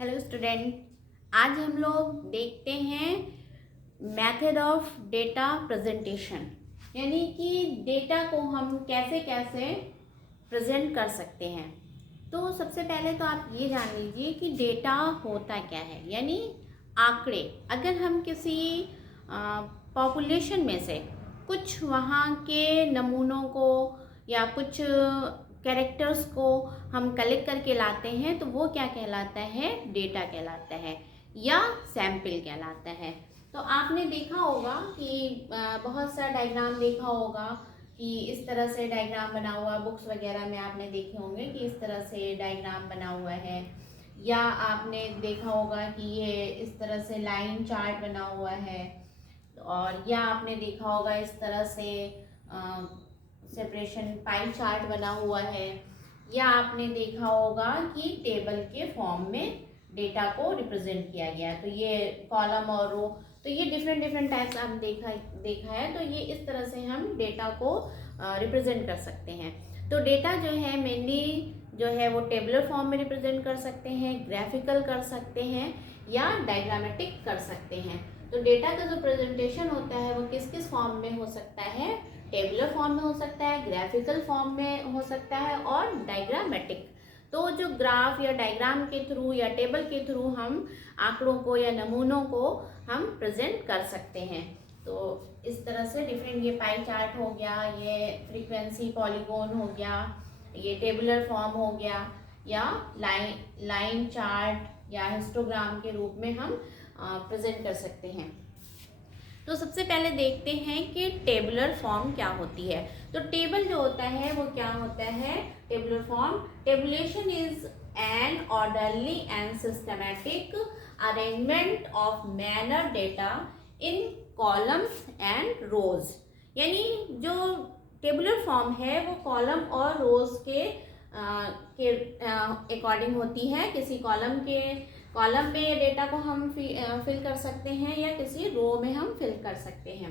Hello student, आज हम लोग देखते हैं मेथड ऑफ डेटा प्रेजेंटेशन, यानी कि डेटा को हम कैसे कैसे प्रेजेंट कर सकते हैं। तो सबसे पहले तो आप ये जान लीजिए कि डेटा होता क्या है, यानी आंकड़े। अगर हम किसी पॉपुलेशन में से कुछ वहाँ के नमूनों को या कुछ कैरेक्टर्स को हम कलेक्ट करके लाते हैं तो वो क्या कहलाता है? डेटा कहलाता है या सैंपल कहलाता है। तो आपने देखा होगा कि बहुत सा डायग्राम देखा होगा कि इस तरह से डायग्राम बना हुआ, बुक्स वगैरह में आपने देखे होंगे कि इस तरह से डायग्राम बना हुआ है, या आपने देखा होगा कि ये इस तरह से लाइन चार्ट बना हुआ है, और या आपने देखा होगा इस तरह से सेपरेशन पाई चार्ट बना हुआ है, या आपने देखा होगा कि टेबल के फॉर्म में डेटा को रिप्रेजेंट किया गया है। तो ये कॉलम और रो, तो ये डिफरेंट डिफरेंट टाइप्स आप देखा है। तो ये इस तरह से हम डेटा को रिप्रेजेंट कर सकते हैं। तो डेटा जो है मेनली जो है वो टेबुलर फॉर्म में रिप्रेजेंट कर सकते हैं, ग्राफिकल कर सकते हैं, या डायग्रामेटिक कर सकते हैं। तो डेटा का जो प्रेजेंटेशन होता है वो किस किस फॉर्म में हो सकता है? टेबुलर फॉर्म में हो सकता है, ग्राफिकल फॉर्म में हो सकता है, और डायग्रामेटिक। तो जो ग्राफ या डायग्राम के थ्रू या टेबल के थ्रू हम आंकड़ों को या नमूनों को हम प्रेजेंट कर सकते हैं। तो इस तरह से डिफरेंट, ये पाई चार्ट हो गया, ये फ्रीक्वेंसी पॉलीगॉन हो गया, ये टेबुलर फॉर्म हो गया, या लाइन चार्ट या हिस्टोग्राम के रूप में हम प्रेजेंट कर सकते हैं। तो सबसे पहले देखते हैं कि टेबुलर फॉर्म क्या होती है। तो टेबल जो होता है वो क्या होता है? Tabular form, tabulation is an orderly and systematic arrangement of manner data in columns and rows. यानी जो टेबुलर फॉर्म है वो कॉलम और रोज के अकॉर्डिंग होती है। किसी कॉलम में डेटा को हम फिल कर सकते हैं, या किसी रो में हम फिल कर सकते हैं।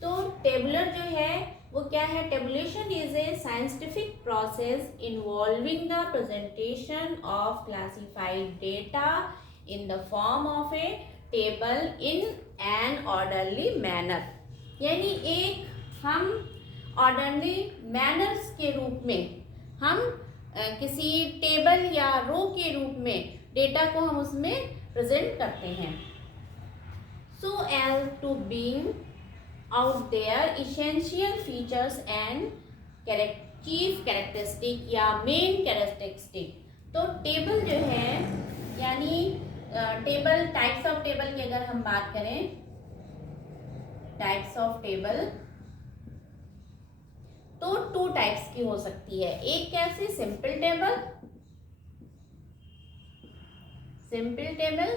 तो टेबुलर जो है वो क्या है? Tabulation is a scientific process involving the presentation of classified data in the form of A table in an orderly manner. यानी एक हम ऑर्डरली मैनर्स के रूप में हम किसी टेबल या रो के रूप में डेटा को हम उसमें प्रेजेंट करते हैं। So as to being out their essential features and chief characteristic या मेन कैरेक्टरिस्टिक। तो टेबल जो है, यानी टेबल, टाइप्स ऑफ टेबल की अगर हम बात करें, टाइप्स ऑफ टेबल तो 2 टाइप्स की हो सकती है। एक कैसे? सिंपल टेबल,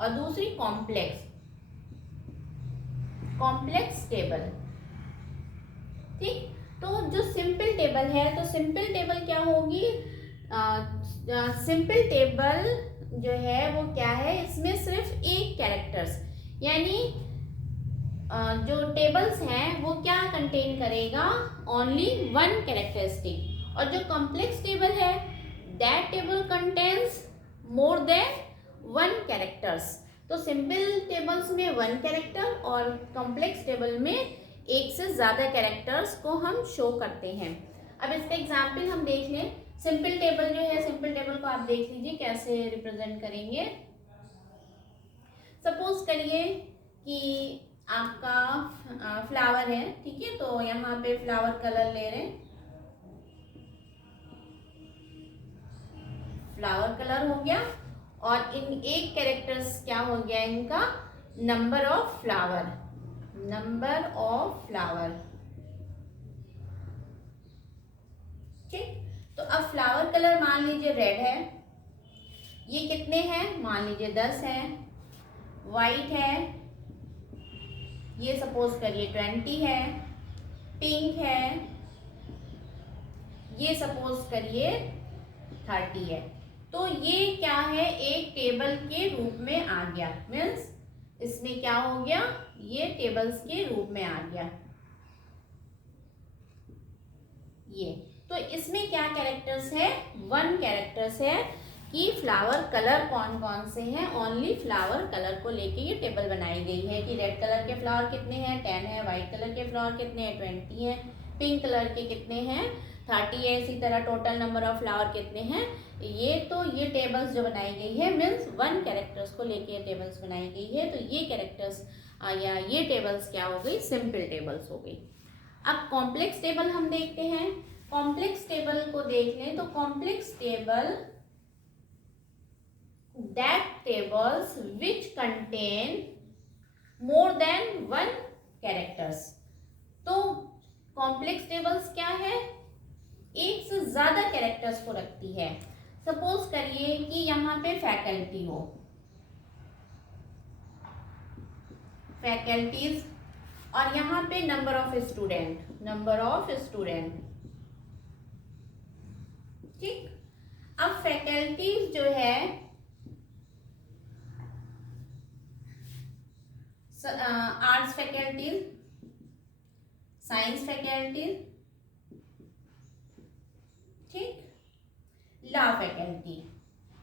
और दूसरी कॉम्प्लेक्स टेबल। ठीक, तो जो सिंपल टेबल है, तो सिंपल टेबल क्या होगी? सिंपल टेबल जो है वो क्या है? इसमें सिर्फ एक कैरेक्टर्स, यानी जो टेबल्स हैं वो क्या कंटेन करेगा? Only 1 characteristic. और जो कॉम्प्लेक्स टेबल है, that table contains more than 1 characters. तो सिंपल टेबल्स में 1 कैरेक्टर और कॉम्प्लेक्स टेबल में एक से ज़्यादा कैरेक्टर्स को हम शो करते हैं। अब इसका एग्जाम्पल हम देख लें। सिंपल टेबल जो है, सिंपल टेबल को आप देख लीजिए कैसे रिप्रेजेंट करेंगे। सपोज करिए कि आपका फ्लावर है, ठीक है। तो यहाँ पे फ्लावर कलर ले रहे हैं, फ्लावर कलर हो गया, और इन एक कैरेक्टर्स क्या हो गया इनका? नंबर ऑफ फ्लावर, ठीक। तो अब फ्लावर कलर मान लीजिए रेड है, ये कितने हैं? मान लीजिए 10 है। वाइट है, ये सपोज करिए 20 है। पिंक है, ये सपोज करिए 30 है। तो ये क्या है? एक टेबल के रूप में आ गया, मीन्स इसमें क्या हो गया? ये टेबल्स के रूप में आ गया। ये तो इसमें क्या कैरेक्टर्स है? 1 कैरेक्टर्स है, कि फ्लावर कलर कौन कौन से हैं। ओनली फ्लावर कलर को लेके ये टेबल बनाई गई है कि रेड कलर के फ्लावर कितने हैं, 10 है। वाइट कलर के फ्लावर कितने हैं, 20 हैं। पिंक कलर के कितने हैं, 30 है। इसी तरह टोटल नंबर ऑफ फ्लावर कितने हैं। ये टेबल्स जो बनाई गई है मीन्स 1 कैरेक्टर्स को लेके टेबल्स बनाई गई है। तो ये कैरेक्टर्स या ये टेबल्स क्या हो गई, सिंपल टेबल्स हो गई। अब कॉम्प्लेक्स टेबल हम देखते हैं। कॉम्प्लेक्स टेबल को देख लें तो complex table that tables which contain more than 1 characters। तो कॉम्प्लेक्स टेबल्स क्या है, एक से ज्यादा कैरेक्टर्स को रखती है। सपोज करिए कि यहाँ पे फैकल्टी हो, फैकल्टीज, और यहाँ पे नंबर ऑफ स्टूडेंट, ठीक। अब फैकल्टीज जो है आर्ट्स फैकल्टीज, साइंस फैकल्टीज, ठीक, लॉ फैकल्टी,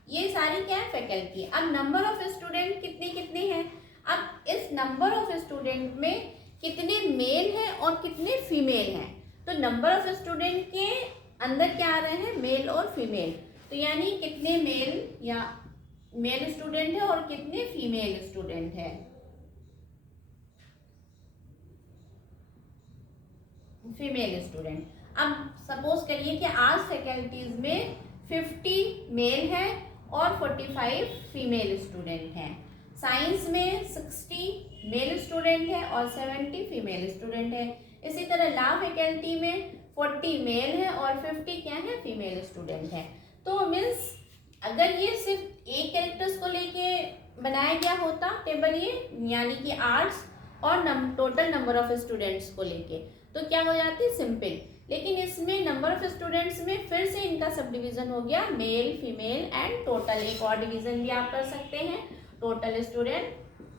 ये सारी क्या है, फैकल्टी। अब नंबर ऑफ स्टूडेंट कितने कितने हैं। अब इस नंबर ऑफ स्टूडेंट में कितने मेल हैं और कितने फीमेल हैं। तो नंबर ऑफ स्टूडेंट के अंदर क्या आ रहे हैं, मेल और फीमेल। तो यानी कितने मेल या मेल स्टूडेंट है और कितने फीमेल स्टूडेंट है, फीमेल स्टूडेंट। अब सपोज करिए कि आर्ट्स फैकल्टीज में 50 मेल है और 45 फीमेल स्टूडेंट हैं। साइंस में 60 मेल स्टूडेंट है और 70 फीमेल स्टूडेंट है। इसी तरह लॉ फैकल्टी में 40 मेल है और 50 क्या है, फीमेल स्टूडेंट है। तो मीन्स अगर ये सिर्फ एक कैरेक्टर्स को लेके बनाया गया होता टेबल ये, यानी कि आर्ट्स और टोटल नंबर ऑफ स्टूडेंट्स को लेके, तो क्या हो जाती, सिंपल। लेकिन इसमें नंबर ऑफ स्टूडेंट्स में फिर से इनका सब डिवीजन हो गया, मेल, फीमेल एंड टोटल। एक और डिवीजन भी आप कर सकते हैं, टोटल स्टूडेंट,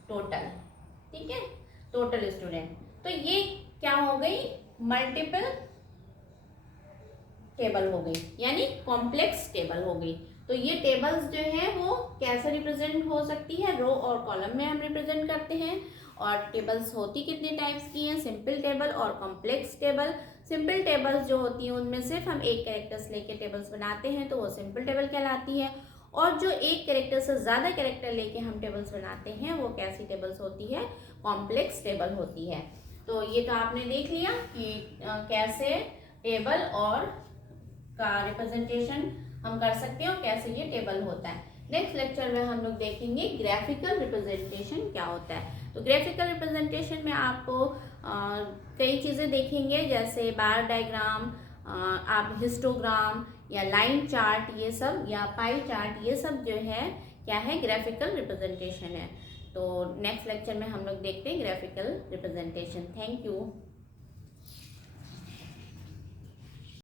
टोटल, ठीक है, टोटल स्टूडेंट। तो ये क्या हो गई, मल्टीपल टेबल हो गई, यानी कॉम्प्लेक्स टेबल हो गई। तो ये टेबल्स जो है वो कैसे रिप्रेजेंट हो सकती है, रो और कॉलम में हम रिप्रेजेंट करते हैं। और टेबल्स होती कितने टाइप्स की हैं, सिंपल टेबल और कॉम्प्लेक्स टेबल। सिंपल टेबल्स जो होती हैं उनमें सिर्फ हम एक कैरेक्टर्स लेके टेबल्स बनाते हैं तो वो सिंपल टेबल कहलाती है। और जो एक कैरेक्टर से ज़्यादा कैरेक्टर लेके हम टेबल्स बनाते हैं वो कैसी टेबल्स होती है, कॉम्प्लेक्स टेबल होती है। तो ये तो आपने देख लिया कि कैसे टेबल और का रिप्रेजेंटेशन हम कर सकते हैं और कैसे ये टेबल होता है। नेक्स्ट लेक्चर में हम लोग देखेंगे ग्राफिकल रिप्रेजेंटेशन क्या होता है। तो ग्राफिकल रिप्रेजेंटेशन में आपको कई चीज़ें देखेंगे, जैसे बार डायग्राम, आप हिस्टोग्राम या लाइन चार्ट, ये सब, या पाई चार्ट, ये सब जो है क्या है, ग्राफिकल रिप्रेजेंटेशन है। तो नेक्स्ट लेक्चर में हम लोग देखते हैं ग्राफिकल रिप्रेजेंटेशन। Thank you.